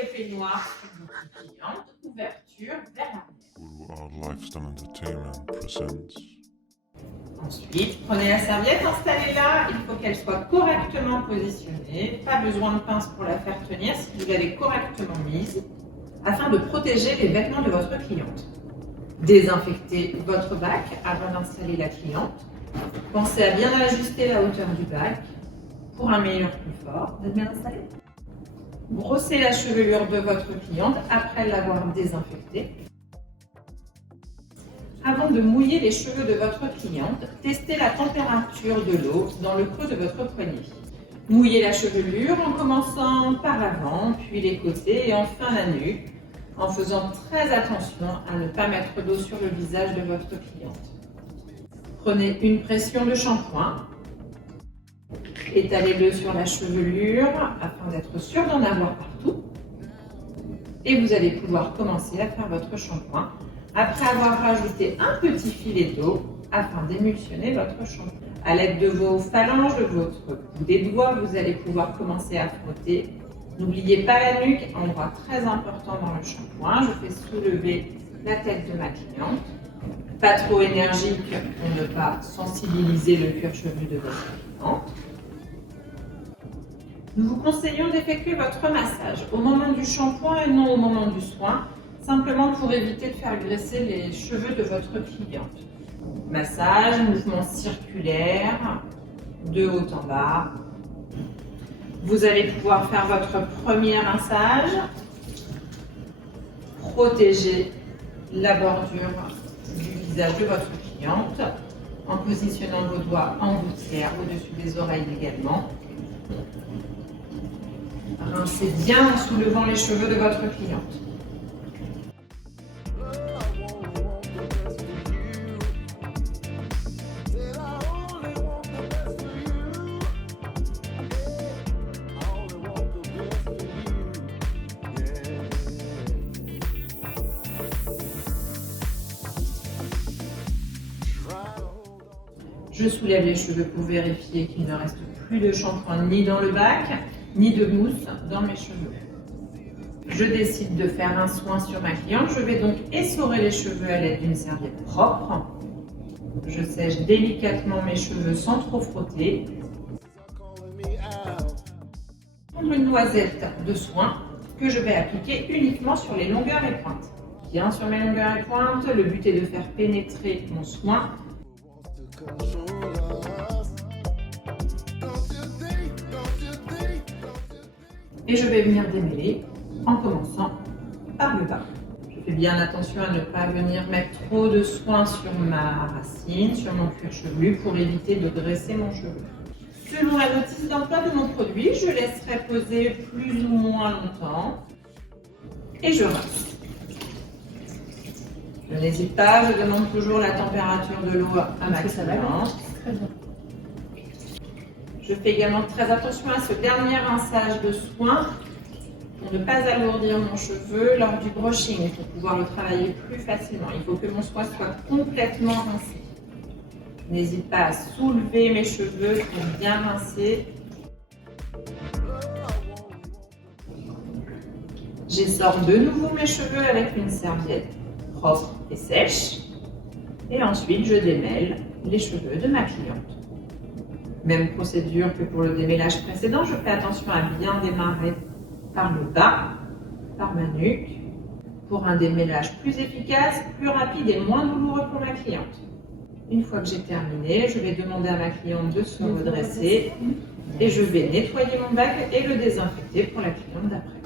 le peignoir sur votre cliente, ouverture vers l'arrière. Our Lifestyle Entertainment presents. Ensuite, prenez la serviette, installez-la, il faut qu'elle soit correctement positionnée, pas besoin de pince pour la faire tenir si vous l'avez correctement mise, afin de protéger les vêtements de votre cliente. Désinfectez votre bac avant d'installer la cliente. Pensez à bien ajuster la hauteur du bac pour un meilleur confort. Vous êtes bien installé? Brossez la chevelure de votre cliente après l'avoir désinfectée. Avant de mouiller les cheveux de votre cliente, testez la température de l'eau dans le creux de votre poignet. Mouillez la chevelure en commençant par l'avant, puis les côtés et enfin la nuque, en faisant très attention à ne pas mettre d'eau sur le visage de votre cliente. Prenez une pression de shampoing, étalez-le sur la chevelure afin d'être sûr d'en avoir partout. Et vous allez pouvoir commencer à faire votre shampoing après avoir rajouté un petit filet d'eau afin d'émulsionner votre shampoing. À l'aide de vos phalanges, de votre bout des doigts, vous allez pouvoir commencer à frotter. N'oubliez pas la nuque, endroit très important dans le shampoing. Je fais soulever la tête de ma cliente. Pas trop énergique pour ne pas sensibiliser le cuir chevelu de votre cliente. Nous vous conseillons d'effectuer votre massage au moment du shampoing et non au moment du soin, simplement pour éviter de faire graisser les cheveux de votre cliente. Massage, mouvement circulaire, de haut en bas. Vous allez pouvoir faire votre premier rinçage, protéger la bordure du visage de votre cliente en positionnant vos doigts en gouttière au-dessus des oreilles également. Rincez bien en soulevant les cheveux de votre cliente. Je soulève les cheveux pour vérifier qu'il ne reste plus de shampoing ni dans le bac, ni de mousse dans mes cheveux. Je décide de faire un soin sur ma cliente. Je vais donc essorer les cheveux à l'aide d'une serviette propre. Je sèche délicatement mes cheveux sans trop frotter. Prendre une noisette de soin que je vais appliquer uniquement sur les longueurs et pointes. Bien sur mes longueurs et pointes, le but est de faire pénétrer mon soin. Et je vais venir démêler en commençant par le bas. Je fais bien attention à ne pas venir mettre trop de soin sur ma racine, sur mon cuir chevelu pour éviter de graisser mon cheveu. Selon la notice d'emploi de mon produit, je laisserai poser plus ou moins longtemps et je rince. Je n'hésite pas, je demande toujours la température de l'eau à ma cliente. Je fais également très attention à ce dernier rinçage de soin pour ne pas alourdir mon cheveu lors du brushing. Il faut pouvoir le travailler plus facilement. Il faut que mon soin soit complètement rincé. N'hésite pas à soulever mes cheveux pour bien rincer. J'essore de nouveau mes cheveux avec une serviette propre et sèche. Et ensuite, je démêle les cheveux de ma cliente. Même procédure que pour le démêlage précédent, je fais attention à bien démarrer par le bas, par ma nuque, pour un démêlage plus efficace, plus rapide et moins douloureux pour ma cliente. Une fois que j'ai terminé, je vais demander à ma cliente de se redresser et je vais nettoyer mon bac et le désinfecter pour la cliente d'après.